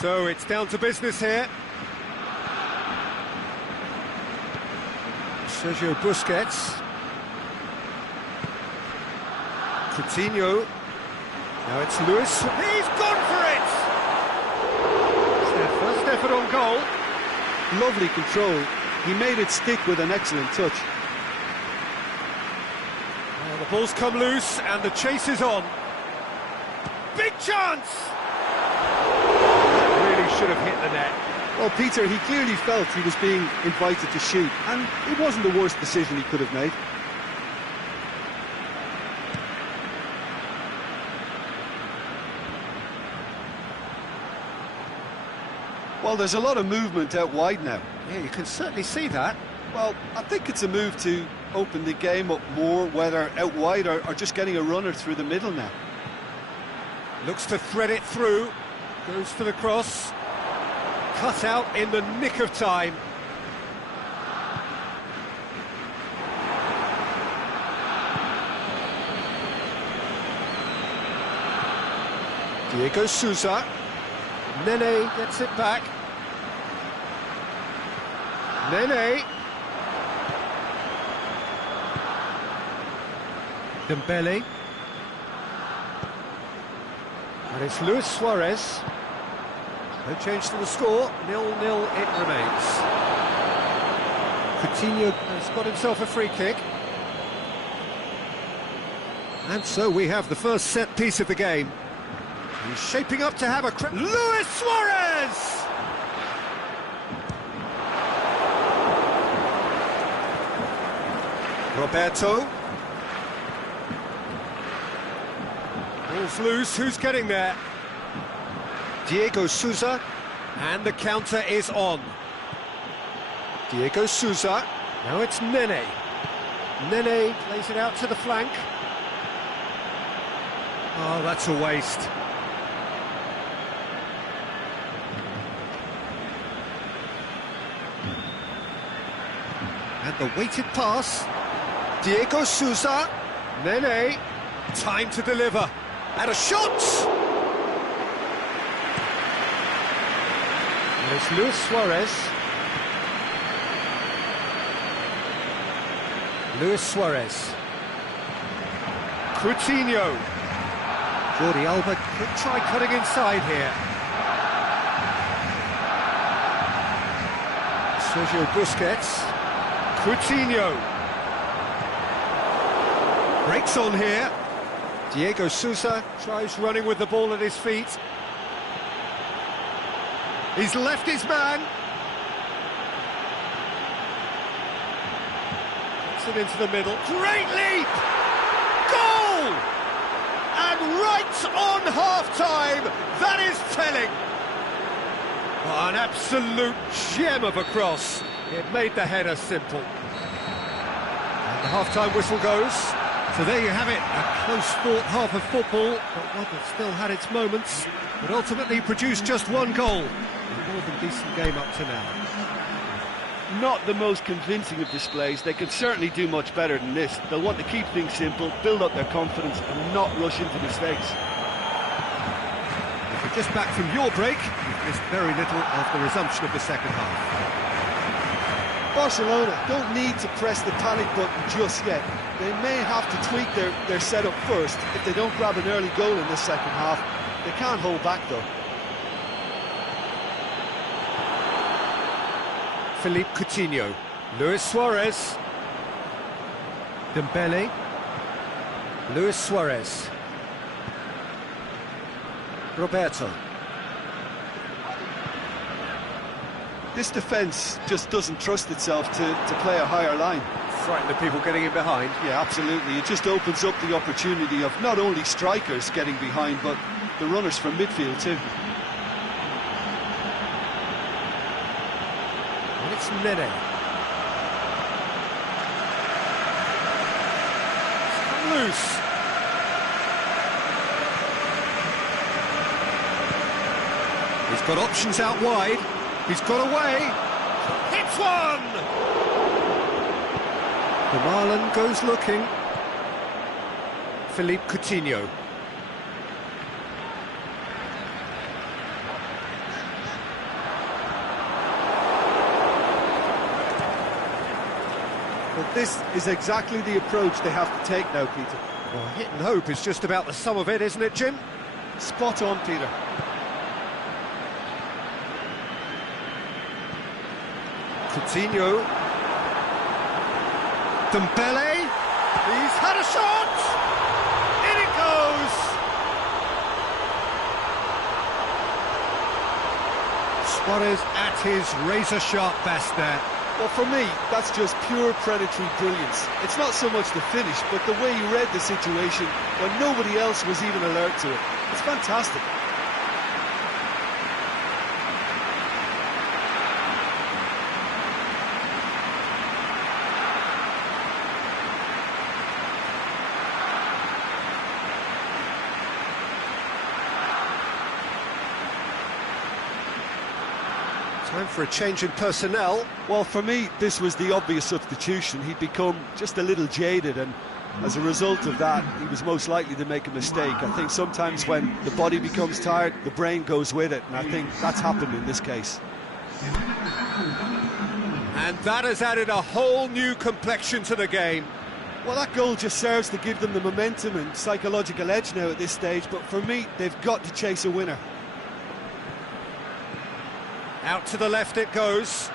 So it's down to business here. Sergio Busquets. Coutinho. Now it's Luis. He's gone for it! It's their first effort on goal. Lovely control. He made it stick with an excellent touch. Well, the ball's come loose and the chase is on. Big chance! Really should have hit the net. Well, Peter, he clearly felt he was being invited to shoot, and it wasn't the worst decision he could have made. Well, there's a lot of movement out wide now. Yeah, you can certainly see that. Well, I think it's a move to open the game up more, whether out wide or just getting a runner through the middle now. Looks to thread it through. Goes for the cross. Cut out in the nick of time. Diego Souza. Nene gets it back. Nene. Dembele. And it's Luis Suarez. No change to the score, 0-0 it remains. Coutinho has got himself a free kick. And so we have the first set piece of the game. He's shaping up to have a... Luis Suarez! Roberto. Ball's loose, who's getting there? Diego Souza, and the counter is on. Diego Souza, now it's Nene. Nene plays it out to the flank. Oh, that's a waste. And the weighted pass. Diego Souza, Nene, time to deliver. And a shot! And it's Luis Suarez. Luis Suarez. Coutinho. Jordi Alba could try cutting inside here. Sergio Busquets. Coutinho. Breaks on here. Diego Souza tries running with the ball at his feet. He's left his man. Puts it into the middle. Great leap! Goal! And right on half-time, that is telling. Oh, an absolute gem of a cross. It made the header simple. And the half-time whistle goes. So there you have it, a close-fought half of football, but one that still had its moments, but ultimately produced just one goal. A more than decent game up to now. Not the most convincing of displays. They can certainly do much better than this. They'll want to keep things simple, build up their confidence and not rush into mistakes. If you're just back from your break, you've missed very little of the resumption of the second half. Barcelona don't need to press the panic button just yet. They may have to tweak their setup first if they don't grab an early goal in the second half. They can't hold back though. Philippe Coutinho, Luis Suarez, Dembele, Luis Suarez, Roberto. This defence just doesn't trust itself to play a higher line. Frighten the people getting in behind. Yeah, absolutely. It just opens up the opportunity of not only strikers getting behind, but the runners from midfield too. And it's Nene. It's come loose. He's got options out wide. He's got away. Hits one! Marlon goes looking. Philippe Coutinho. this is exactly the approach they have to take now, Peter. Well, hit and hope is just about the sum of it, isn't it, Jim? Spot on, Peter. Coutinho. Dembele. He's had a shot! In it goes! Suarez at his razor-sharp best there. Well, for me, that's just pure predatory brilliance. It's not so much the finish, but the way he read the situation when nobody else was even alert to it. It's fantastic. Time for a change in personnel. Well, for me, this was the obvious substitution. He'd become just a little jaded, and as a result of that, he was most likely to make a mistake. I think sometimes when the body becomes tired, the brain goes with it, and I think that's happened in this case. And that has added a whole new complexion to the game. Well, that goal just serves to give them the momentum and psychological edge now at this stage, but for me, they've got to chase a winner. Out to the left it goes.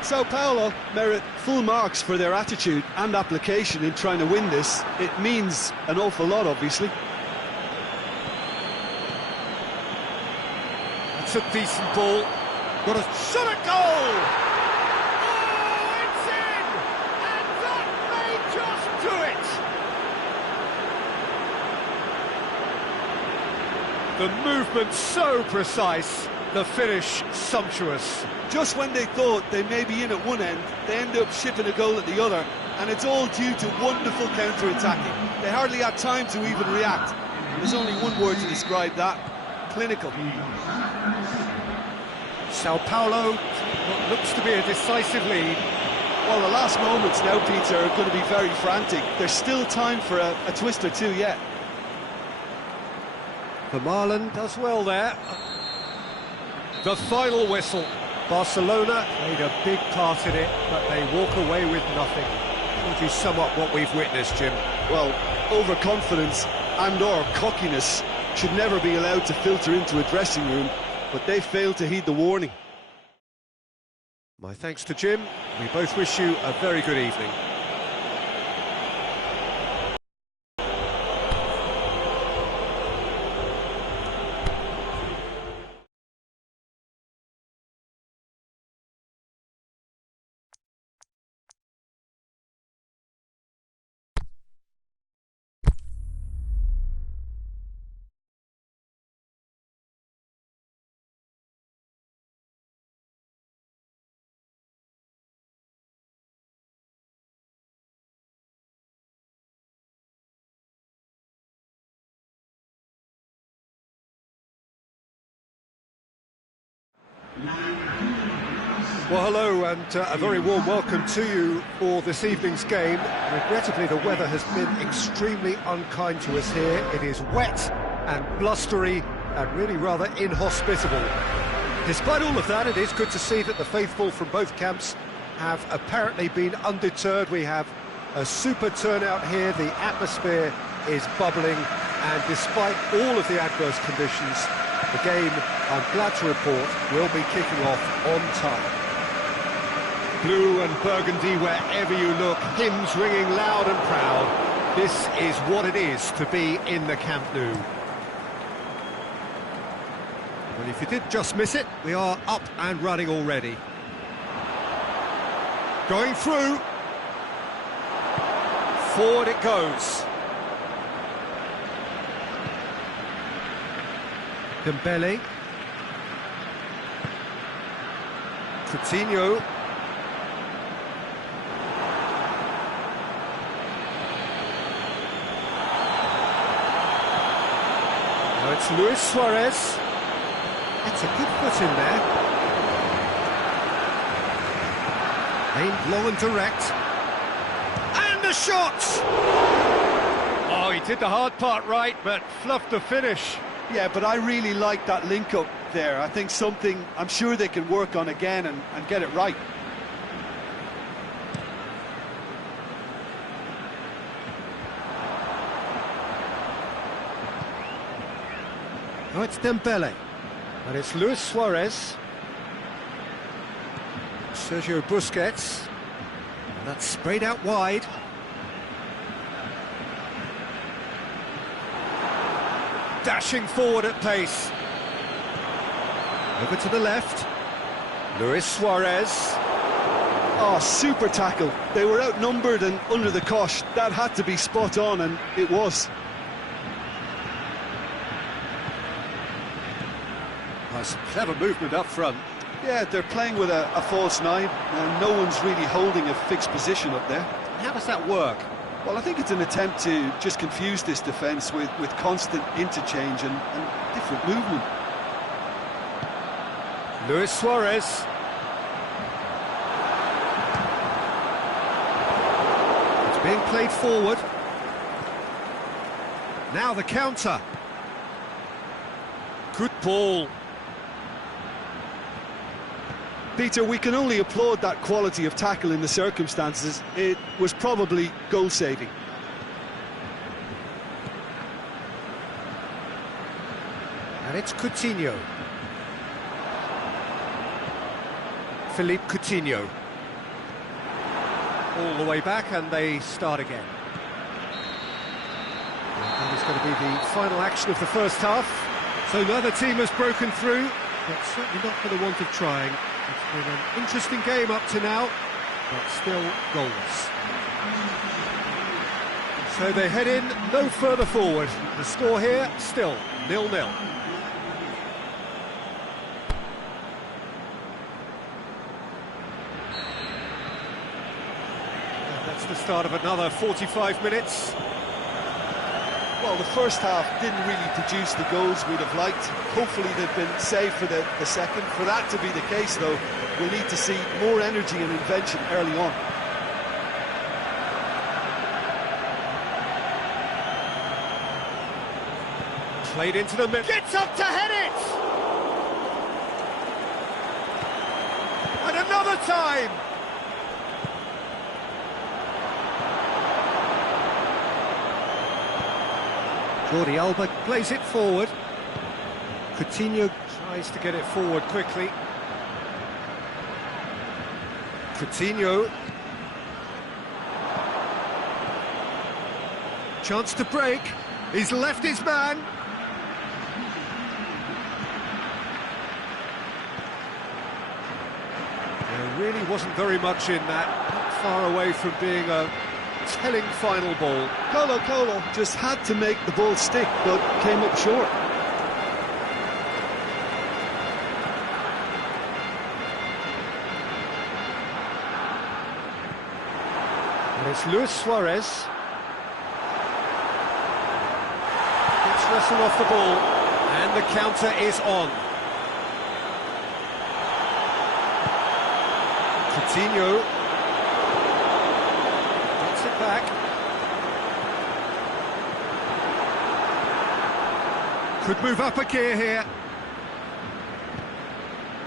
Sao Paulo merit full marks for their attitude and application in trying to win this. It means an awful lot, obviously. It's a decent ball. Got a shot at goal! Oh, it's in! And that may just do it! The movement so precise. The finish sumptuous. Just when they thought they may be in at one end, they end up shipping a goal at the other, and it's all due to wonderful counter-attacking. They hardly had time to even react. There's only one word to describe that: clinical. Sao Paulo, what looks to be a decisive lead. Well, the last moments now, Peter, are going to be very frantic. There's still time for a twist or two yet. Vermaelen does well there. The final whistle. Barcelona made a big part in it, but they walk away with nothing. How would you sum up what we've witnessed, Jim? Well, overconfidence and/or cockiness should never be allowed to filter into a dressing room, but they failed to heed the warning. My thanks to Jim. We both wish you a very good evening. Well, hello and a very warm welcome to you for this evening's game. Regrettably, the weather has been extremely unkind to us here. It is wet and blustery and really rather inhospitable. Despite all of that, it is good to see that the faithful from both camps have apparently been undeterred. We have a super turnout here. The atmosphere is bubbling, and despite all of the adverse conditions, the game, I'm glad to report, will be kicking off on time. Blue and burgundy wherever you look, hymns ringing loud and proud. This is what it is to be in the Camp Nou. Well, if you did just miss it, we are up and running already. Going through. Forward it goes. Dembele. Coutinho. Now it's Luis Suarez. That's a good foot in there. Aimed long and direct. And the shot! Oh, he did the hard part right, but fluffed the finish. Yeah, but I really like that link-up there. I think something I'm sure they can work on again and get it right. Oh, it's Dembele. And it's Luis Suarez. Sergio Busquets. And that's sprayed out wide. Dashing forward at pace. Over to the left. Luis Suarez. Oh, super tackle. They were outnumbered and under the cosh. That had to be spot on, and it was. Some clever movement up front. Yeah, they're playing with a false nine, and no one's really holding a fixed position up there. How does that work? Well, I think it's an attempt to just confuse this defence with constant interchange and different movement. Luis Suarez. It's being played forward. Now the counter. Good ball. Peter, we can only applaud that quality of tackle in the circumstances. It was probably goal-saving. And it's Coutinho. Philippe Coutinho. All the way back, and they start again. That is going to be the final action of the first half. So neither team has broken through, but certainly not for the want of trying. It's been an interesting game up to now, but still goalless. So they head in no further forward. The score here, still 0-0. That's the start of another 45 minutes. Well, the first half didn't really produce the goals we'd have liked. Hopefully they've been saved for the second. For that to be the case, though, we'll need to see more energy and invention early on. Played into the middle. Gets up to head it! And another time! Jordi Alba plays it forward. Coutinho tries to get it forward quickly. Coutinho. Chance to break. He's left his man. There really wasn't very much in that. Not far away from being a telling final ball. Colo just had to make the ball stick, but came up short. And it's Luis Suarez. Gets wrestled off the ball, and the counter is on. Coutinho. Back. Could move up a gear here.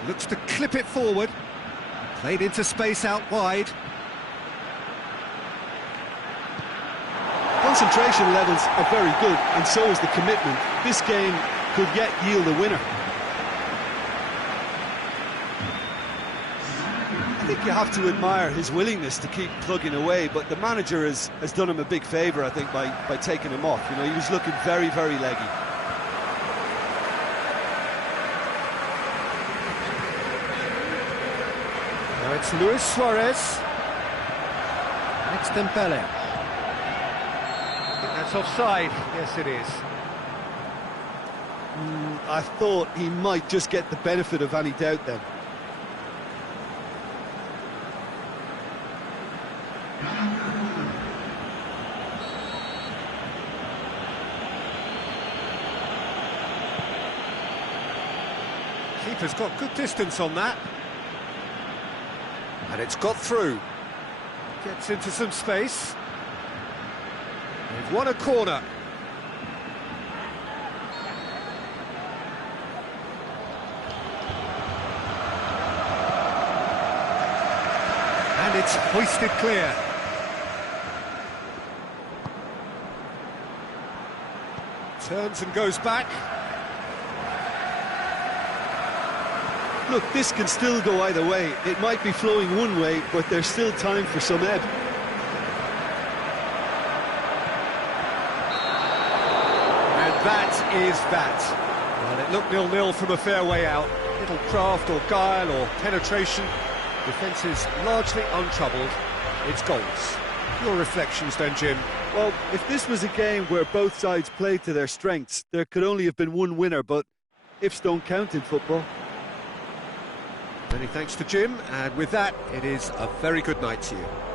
Looks to clip it forward. Played into space out wide. Concentration levels are very good, and so is the commitment. This game could yet yield a winner. I think you have to admire his willingness to keep plugging away, but the manager has done him a big favour, I think, by taking him off. You know, he was looking very, very leggy. Now it's Luis Suarez. Next Dembele. I think that's offside. Yes, it is. I thought he might just get the benefit of any doubt then. Keeper's got good distance on that. And it's got through. Gets into some space. They've won a corner. And it's hoisted clear. Turns and goes back. Look, this can still go either way. It might be flowing one way, but there's still time for some ebb. And that is that. Well, it looked 0-0 from a fair way out. Little craft or guile or penetration. Defence is largely untroubled. It's goals. Your reflections then, Jim? Well, if this was a game where both sides played to their strengths, there could only have been one winner, but ifs don't count in football. Many thanks to Jim, and with that, it is a very good night to you.